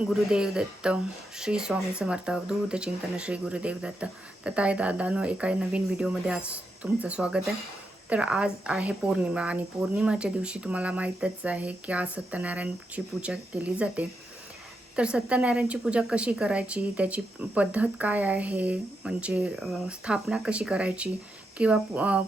गुरुदेव दत्त. श्री स्वामी समर्थ. अवधूत चिंतन. श्री गुरुदेव दत्त. तर ताई दादानो, एका नवीन व्हिडिओमध्ये आज तुमचं स्वागत आहे. तर आज आहे पौर्णिमा आणि पौर्णिमाच्या दिवशी तुम्हाला माहीतच आहे की आज सत्यनारायणची पूजा केली जाते. तर सत्यनारायणची पूजा कशी करायची, त्याची पद्धत काय आहे, म्हणजे स्थापना कशी करायची किंवा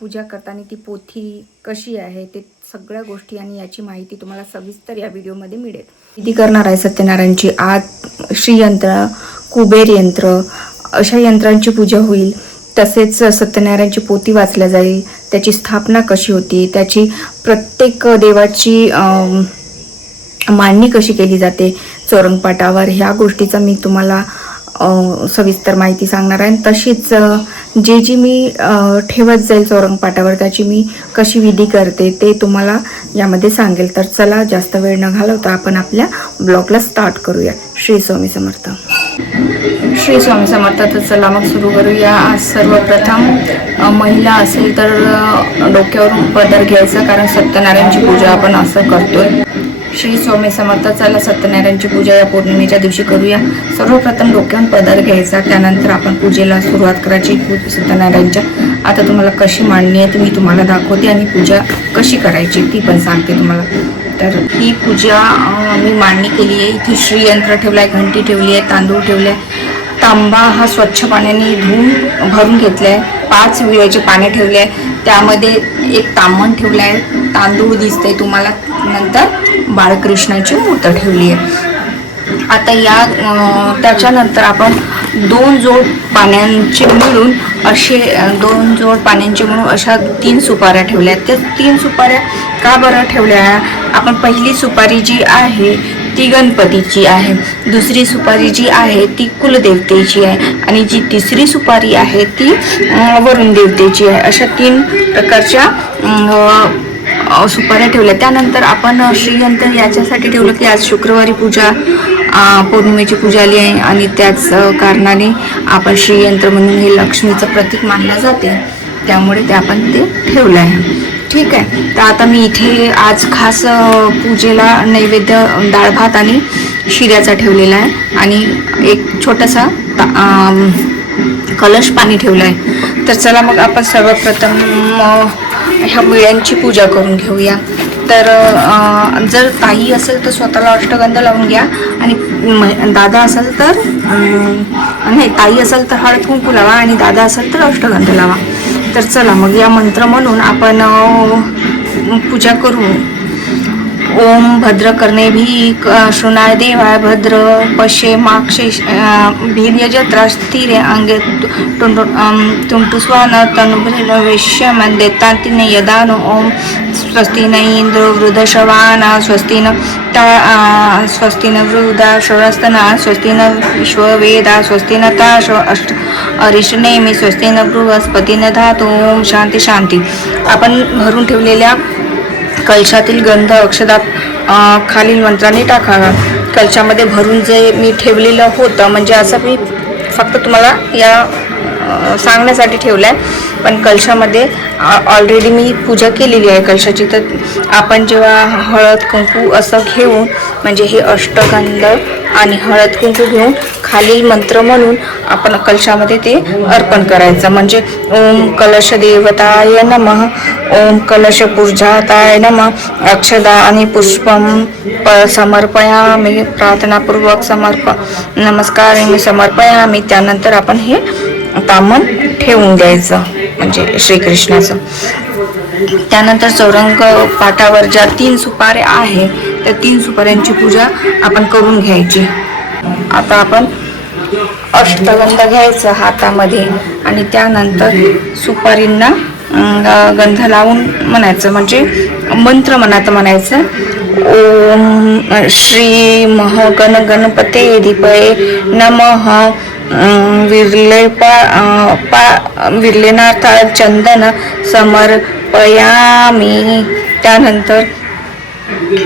पूजा करताना ती पोथी कशी आहे, ते सगळ्या गोष्टी आणि याची माहिती तुम्हाला सविस्तर या व्हिडिओमध्ये मिळेल. विधी करणार आहे सत्यनारायणची. आज श्रीयंत्र, कुबेर यंत्र अशा यंत्रांची पूजा होईल. तसेच सत्यनारायणची पोथी वाचल्या जाईल. त्याची स्थापना कशी होती, त्याची प्रत्येक देवाची मांडणी कशी केली जाते चौरंगपाटावर, ह्या गोष्टीचा मी तुम्हाला सविस्तर माहिती सांगणार आहे. तशीच जी मी ठेवत जाईल चौरंगपाटावर त्याची मी कशी विधी करते ते तुम्हाला यामध्ये सांगेल. तर चला जास्त वेळ न घालवता आपण आपल्या ब्लॉगला स्टार्ट करूया. श्री स्वामी समर्थ. श्री स्वामी समर्थ. तर चला मग सुरू करूया. आज सर्वप्रथम महिला असेल तर डोक्यावरून पदर घ्यायचं, कारण सत्यनारायणची पूजा आपण असं करतोय. श्री स्वामी समर्थ. चला सत्यनारायणची पूजा या पौर्णिमेच्या दिवशी करूया. सर्वप्रथम डोक्यावर पदर घ्यायचा, त्यानंतर आपण पूजेला सुरुवात करायची सत्यनारायणच्या. आता तुम्हाला कशी मांडणी आहे ती मी तुम्हाला दाखवते आणि पूजा कशी करायची ती पण सांगते तुम्हाला. तर ही पूजा मी मांडणी केली आहे. इथे श्रीयंत्र ठेवलं आहे, घंटी ठेवली आहे, तांदूळ ठेवले आहे, तांबा हा स्वच्छ पाण्याने धुवून भरून घेतला आहे, 5 विळ्याचे पाने ठेवले आहे, त्यामध्ये एक ताम्हण ठेवलं आहे, तांदूळ दिसतंय तुम्हाला, नंतर बाळकृष्णाची मूर्त ठेवली आहे. आता त्याच्यानंतर आपण 2 जोड पाण्याचे मिळून अशा 3 सुपाऱ्या ठेवल्या आहेत. त्या 3 सुपाऱ्या का बरं ठेवल्या? आपण पहिली सुपारी जी आहे ती गणपतीची आहे, दुसरी सुपारी जी आहे ती कुलदेवतेची आहे आणि जी तिसरी सुपारी आहे ती वरुण देवतेची आहे. अशा 3 प्रकारच्या सुपाऱ्या ठेवल्या. त्यानंतर आपण श्रीयंत्र याच्यासाठी ठेवलं की आज शुक्रवारी पौर्णिमेची पूजा आली आहे आणि त्याच कारणाने आपण श्रीयंत्र म्हणून हे लक्ष्मीचं प्रतीक मानलं जाते, त्यामुळे ते आपण ते ठेवलं आहे. ठीक आहे. तर आता मी इथे आज खास पूजेला नैवेद्य डाळ भात आणि शिऱ्याचा ठेवलेला आहे आणि एक छोटासा कलश पाणी ठेवलं आहे. तर चला मग आपण सर्वप्रथम ह्या विळ्यांची पूजा करून घेऊया. तर जर ताई असेल तर स्वतःला अष्टगंध लावून घ्या आणि दादा असेल तर नाही, ताई असेल तर हळद कुंकू लावा आणि दादा असेल तर अष्टगंध लावा. तर चला मग या मंत्र म्हणून आपण पूजा करू. ओम भद्रकर्णेभिः शृणाय देवाय भद्र पश्ये माक्षे वीर्यजत्रा स्थिरे अंगे तुंटुस्वान तनुभृष्यमन्देतान्तिने यदानो. ओम स्वस्ति न इंद्रो वृद्धश्रवाणा स्वस्ति न वृद्धाश्रवस्तना स्वस्ति न विश्ववेदा स्वस्ति न ताश अरिष्टनेमि स्वस्ति न बृहस्पति न धातु. ओम शांती शांती. आपण भरून ठेवलेल्या कलशातील गंध अक्षदा खालील मंत्राने टाकावा. कलशामध्ये भरून जे मी ठेवलेलं होतं, म्हणजे असं मी फक्त तुम्हाला या सांगण्यासाठी ठेवलं आहे, पण कलशामध्ये ऑलरेडी मी पूजा केलेली आहे कलशाची. तर आपण जेव्हा हळद कुंकू असं घेऊन, म्हणजे हे अष्टगंध आणि हळद कुंकू घेऊन खालील मंत्र म्हणून आपण कलशामध्ये ते अर्पण करायचं. म्हणजे ओम कलश देवताय नमः, ओम कलश पूजाताय नमः, अक्षदा आणि पुष्पम समर्पयामी, प्रार्थनापूर्वक नमस्कार मी समर्पयामी. त्यानंतर आपण हे ताम्हण ठेवून द्यायचं, म्हणजे श्रीकृष्णाचं. त्यानंतर चौरंग पाटावर ज्या 3 सुपाऱ्या आहे त्या 3 सुपाऱ्यांची पूजा आपण करून घ्यायची. आता आपण अष्टगंध घ्यायचं हातामध्ये आणि त्यानंतर सुपारींना गंध लावून म्हणायचं, म्हणजे मंत्र म्हणायचं. ओम श्री गणपते दीपये नमः, विरलेनाथ चंदन समर्पयामी. त्यानंतर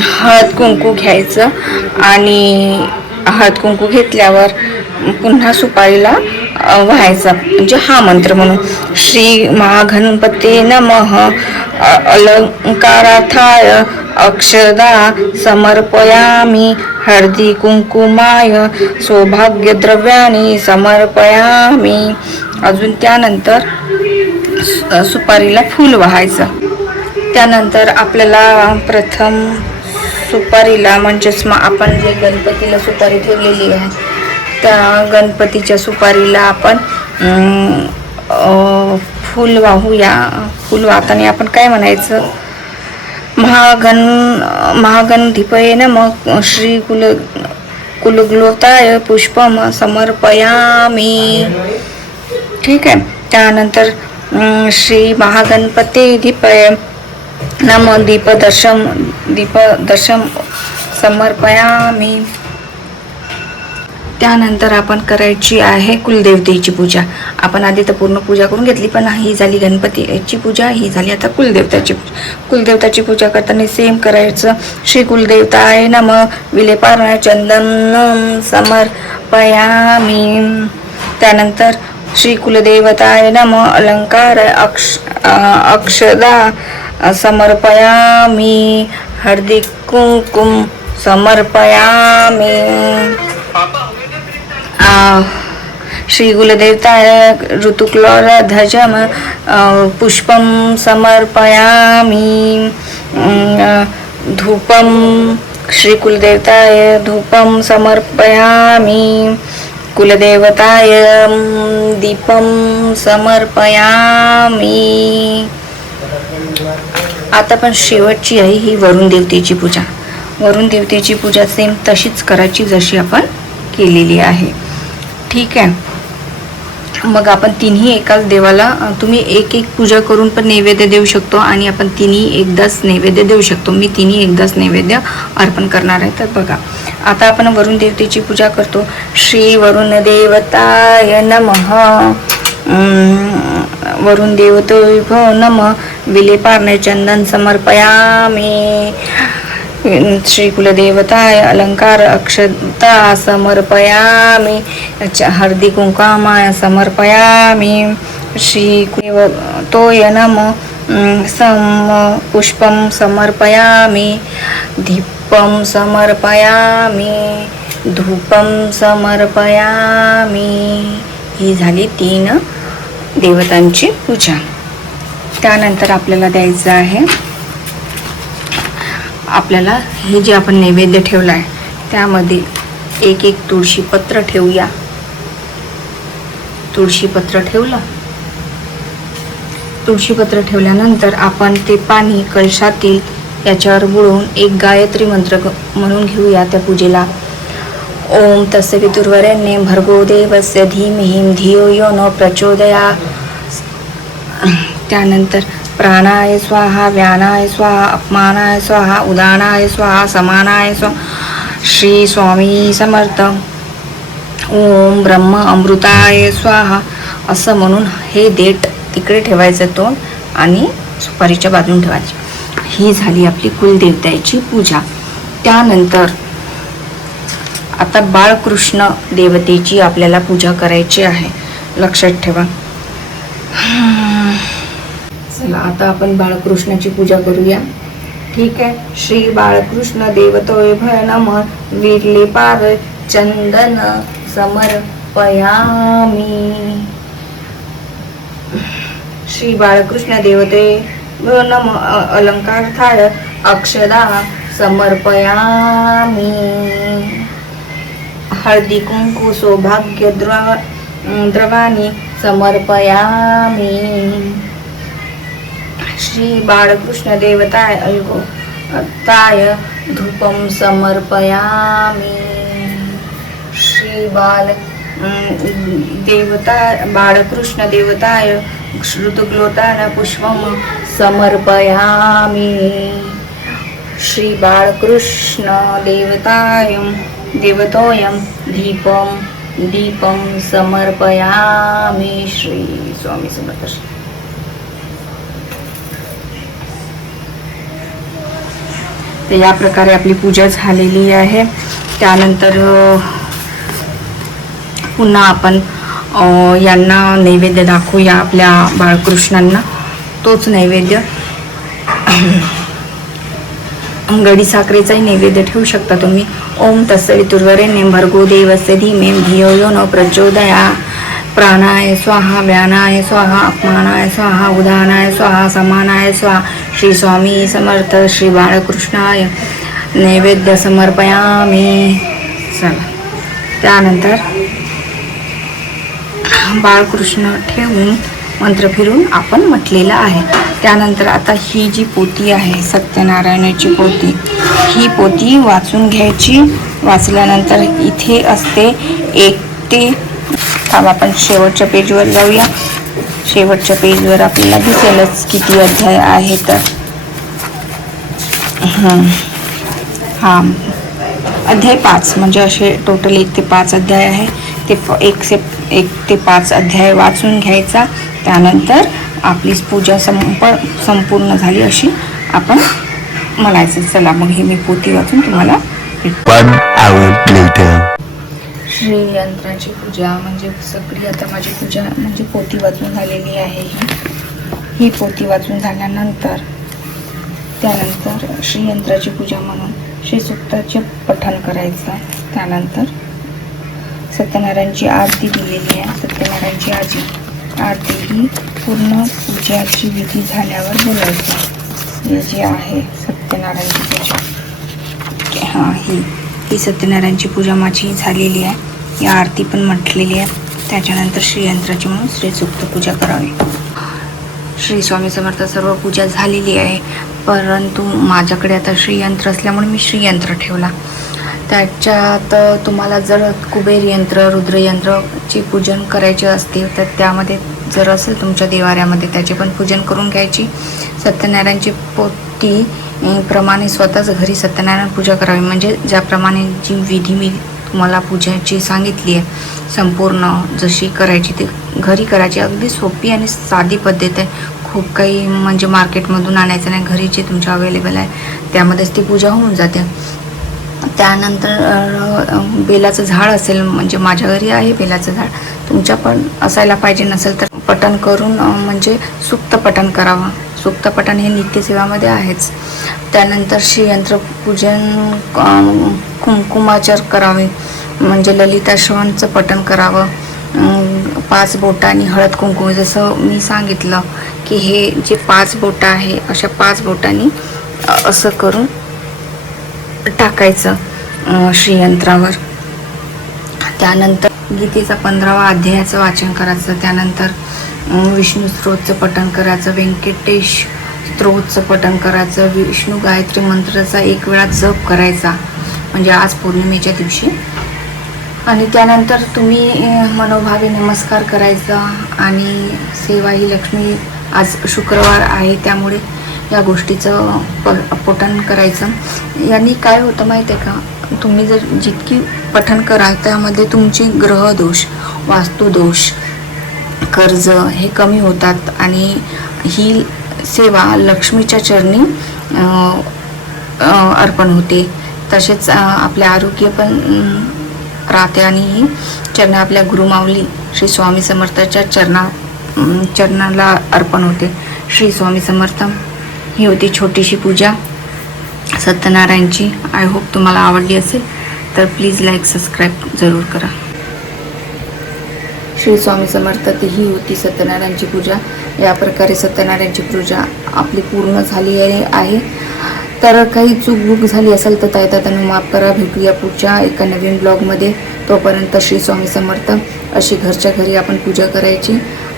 हळद कुंकू घ्यायचं आणि हळद कुंकू घेतल्यावर पुन्हा सुपारीला व्हायचा, म्हणजे हा मंत्र म्हणून श्री महागणपते नमः अलंकारार्थाय अक्षदा समर्पयामि हळदी कुंकुमाय सौभाग्यद्रव्यानि समर्पयामि. अजून त्यानंतर सुपारीला फूल व्हायचं. त्यानंतर आपल्याला प्रथम सुपारीला म्हणजेच आपण जे गणपतीला सुपारी ठेवलेली आहे त्या गणपतीच्या सुपारीला आपण फूल वाहूया. फूल वाहताना आपण काय म्हणायचं, महागणधिपये नमः श्री कुलग्लोताय पुष्पम समर्पयामि. ठीक आहे. त्यानंतर श्री महागणपते धीपय नमः दीपदर्शम समर्पयामि. त्यानंतर आपण करायची आहे कुलदेवतेची पूजा. आपण आधी तर पूर्ण पूजा करून घेतली, पण ही झाली गणपतीची पूजा, ही झाली आता कुलदेवताची पूजा. कुलदेवताची पूजा करताना सेम करायचं. श्री कुलदेवताय नमः विलेपार्पण चंदन समर्पयामि. त्यानंतर श्री कुलदेवताय नमः अलंकार अक्षदा समर्पयामि हळदी कुंकुम समर्पयामि. श्री कुलदेवताय ऋतुक्लध्वजम पुष्पम समर्पयामि. धूपम श्री कुलदेवताय धूपम समर्पयामि. कुलदेवताय दीपम समर्पयामि. आता पण शेवटची आहे ही वरुण देवतेची पूजा. वरुण देवतेची पूजा सेम तशीच करायची जशी आपण केलेली आहे. ठीक आहे. मग आपण तिन्ही एकाच देवाला, तुम्ही एक एक पूजा करून पण नैवेद्य देऊ शकतो आणि आपण तिन्ही एकदाच नैवेद्य देऊ शकतो. मी तिन्ही एकदाच नैवेद्य अर्पण करणार आहे. तर बघा, आता आपण वरुण देवतेची पूजा करतो. श्री वरुण देवताय नमः वरुण देवतोय नमः विलेपार्पण चंदन समर्पयामि. श्री कुलदेवताय अलंकार अक्षता समर्पयामि हळदी कुंकुमाय समर्पयामि. श्री कुलदेवतोय नमः पुष्पम समर्पयामि दीपम समर्पयामि धूपम समर्पयामि. ही झाली 3 देवतांची पूजा. त्यानंतर आपल्याला द्यायचं आहे, आपल्याला हे जे आपण नैवेद्य ठेवलं आहे त्यामध्ये एक एक तुळशीपत्र ठेवूया. तुळशीपत्र ठेवलं. तुळशीपत्र ठेवल्यानंतर आपण ते पाणी कलशातील याच्यावर बुडवून एक गायत्री मंत्र म्हणून घेऊया त्या पूजेला. ओम तस्य विदुर्वरेण्यं भर्गो देवस्य धीमहि धियो यो न प्रचोदयात्. त्यानंतर प्राणाय स्वाहा व्यानाय स्वाहा अपमानाय स्वाहा उदानाय स्वाहा समानाय स्वाहा. श्री स्वामी समर्थ. ओम ब्रह्म अमृताय स्वाहा असं म्हणून हे देठ तिकडे ठेवायचं तोंड आणि सुपारीच्या बाजून ठेवायची. ही झाली आपली कुलदेवताची पूजा. त्यानंतर आता बाळकृष्ण देवतेची आपल्याला पूजा करायची आहे. लक्षात ठेवा. चला आता आपण बाळकृष्णाची पूजा करूया. ठीक आहे. श्री बाळकृष्ण देवतोय नमः विलेपार चंदन समर्पयामि. श्री बाळकृष्ण देवते नमः अलंकारार्थाय अक्षदा समर्पयामि हळदी कुंकू सौभाग्य द्रवानी समर्पयामि. श्री बाळकृष्ण देवताय अलंकारार्थाय धूपम समर्पयामि. श्री बाळकृष्ण देवताय ऋतुग्लोताय पुष्पम समर्पयामि. श्री बाळकृष्ण देवतोयं दीपम समर्पयामि. श्री स्वामी समर्थ. तर या प्रकारे आपली पूजा झालेली आहे. त्यानंतर पुन्हा आपण यांना नैवेद्य दाखवूया, आपल्या बाळकृष्णांना तोच नैवेद्य. गडी साखरेचाही नैवेद्य ठेवू शकता तुम्ही. ओम तत्सवितुर्वरेण्यं भर्गो देवस्य धीमहि धियो यो न प्रचोदयात्. प्राणाय स्वाहा, व्यानाय स्वाहा, अपमानाय स्वाहा, उदानाय स्वाहा, समानाय स्वाहा. श्री स्वामी समर्थ. श्री बाळकृष्णाय नैवेद्य समर्पयामी. चला, त्यानंतर बाळकृष्ण ठेवून मंत्र फिरून आपण म्हटलेलं आहे. त्यानंतर आता ही जी पोथी आहे सत्यनारायणाची पोथी, ही पोथी वाचून घ्यायची. वाचल्यानंतर इथे असते 1 ते आपण शेवटच्या पेजवर जाऊया. शेवटच्या पेजवर आपल्याला दिसेलच किती अध्याय आहे. तर हां, अध्याय 5 म्हणजे असे टोटल 1 ते 5 अध्याय आहे. ते 1 ते 5 अध्याय वाचून घ्यायचा. त्यानंतर आपली पूजा संपूर्ण झाली अशी आपण म्हणायचं. चला मग ही मी पोथी वाचून तुम्हाला. 1 hour later. श्रीयंत्राची पूजा म्हणजे सगळी आता माझी पूजा म्हणजे पोथी वाचून झालेली आहे. ही पोथी वाचून झाल्यानंतर त्यानंतर श्रीयंत्राची पूजा म्हणून श्रीसूक्ताचे पठण करायचं. त्यानंतर सत्यनारायणची आरती दिलेली आहे. सत्यनारायणची आरती ही पूर्ण पूजाची विधी झाल्यावर बोलायचं. हे जे आहे सत्यनारायणची पूजा, हां, ही सत्यनारायणची पूजा माझी झालेली आहे. ही आरती पण म्हटलेली आहे. त्याच्यानंतर श्रीयंत्राची म्हणून श्रीसूक्त पूजा करावी. श्री स्वामी समर्थ. सर्व पूजा झालेली आहे, परंतु माझ्याकडे आता श्रीयंत्र असल्यामुळे मी श्रीयंत्र ठेवला. त्याच्यात तुम्हाला जर कुबेर यंत्र, रुद्रयंत्रचे पूजन करायचे असतील तर त्यामध्ये जर असेल तुमच्या देवाऱ्यामध्ये त्याचे पण पूजन करून घ्यायची. सत्यनारायणची पोथी प्रमाणे स्वतःच घरी सत्यनारायण पूजा करावी. म्हणजे ज्याप्रमाणे जी विधी मी तुम्हाला पूजेची सांगितली आहे संपूर्ण जशी करायची ती घरी करायची. अगदी सोपी आणि साधी पद्धत आहे. खूप काही म्हणजे मार्केटमधून आणायचं नाही. घरी जे तुमच्या अवेलेबल आहे त्यामध्येच ती पूजा होऊन जाते. त्यानंतर बेलाचं झाड असेल, म्हणजे माझ्या घरी आहे बेलाचं झाड, तुमच्या पण असायला पाहिजे. नसेल तर पठण करून म्हणजे सुक्त पठण करावं. सुक्त पठण हे नित्यसेवामध्ये आहेच. त्यानंतर श्रीयंत्र पूजन कुंकुमार्चन करावे, म्हणजे ललिताश्रवणचं पठण करावं. 5 बोटांनी हळद कुंकू, जसं मी सांगितलं की हे जे 5 बोटं आहे अशा 5 बोटांनी असं करून टाकायचं श्रीयंत्रावर. त्यानंतर गीतेचा 15वा अध्यायाचं वाचन करायचं. त्यानंतर विष्णू स्तोत्रचं पठण करायचं, व्यंकटेश स्तोत्रचं पठण करायचं, विष्णू गायत्री मंत्राचा 1 वेळा जप करायचा म्हणजे आज पौर्णिमेच्या दिवशी. आणि त्यानंतर तुम्ही मनोभावे नमस्कार करायचा. आणि सेवा ही लक्ष्मी, आज शुक्रवार आहे त्यामुळे या गोष्टीचं पठण करायचं. यांनी काय होतं माहीत आहे का, तुम्ही जर जितकी पठण कराल त्यामध्ये तुमचे ग्रहदोष, वास्तुदोष, कर्ज हे कमी होतात. आणि ही सेवा लक्ष्मीच्या चरणी अर्पण होते. तसेच आपले आरोग्य पण राहते. आणि ही चरण आपल्या गुरुमाऊली श्री स्वामी समर्थाच्या चरणाला अर्पण होते. श्री स्वामी समर्थ. ही होती छोटीशी पूजा सत्यनारायणची. आय होप तुम्हाला आवडली असेल तर प्लीज लाईक सबस्क्राईब जरूर करा. श्री स्वामी समर्थ. ही होती सत्यनारायणची पूजा. या प्रकारे सत्यनारायणची पूजा आपली पूर्ण झाली आहे. तर काही चूकबुक झाली असेल तर ताईदादांना माफ करा. भेटूया पुढच्या एका नवीन ब्लॉगमध्ये. तोपर्यंत श्री स्वामी समर्थ. अशी घरच्या घरी आपण पूजा करायची,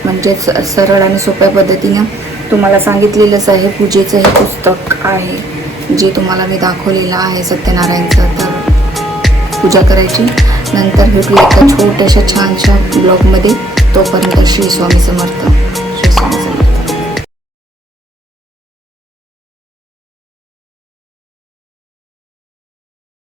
म्हणजेच सरळ आणि सोप्या पद्धतीनं. तुम्हाला सांगितलेलंच आहे, पूजेचं हे पुस्तक आहे जे तुम्हाला मी दाखवलेलं आहे सत्यनारायणचं. तर पूजा करायची. नंतर भेटूया एका छोट्याशा छानशा ब्लॉगमध्ये. तोपर्यंत श्री स्वामी समर्थ.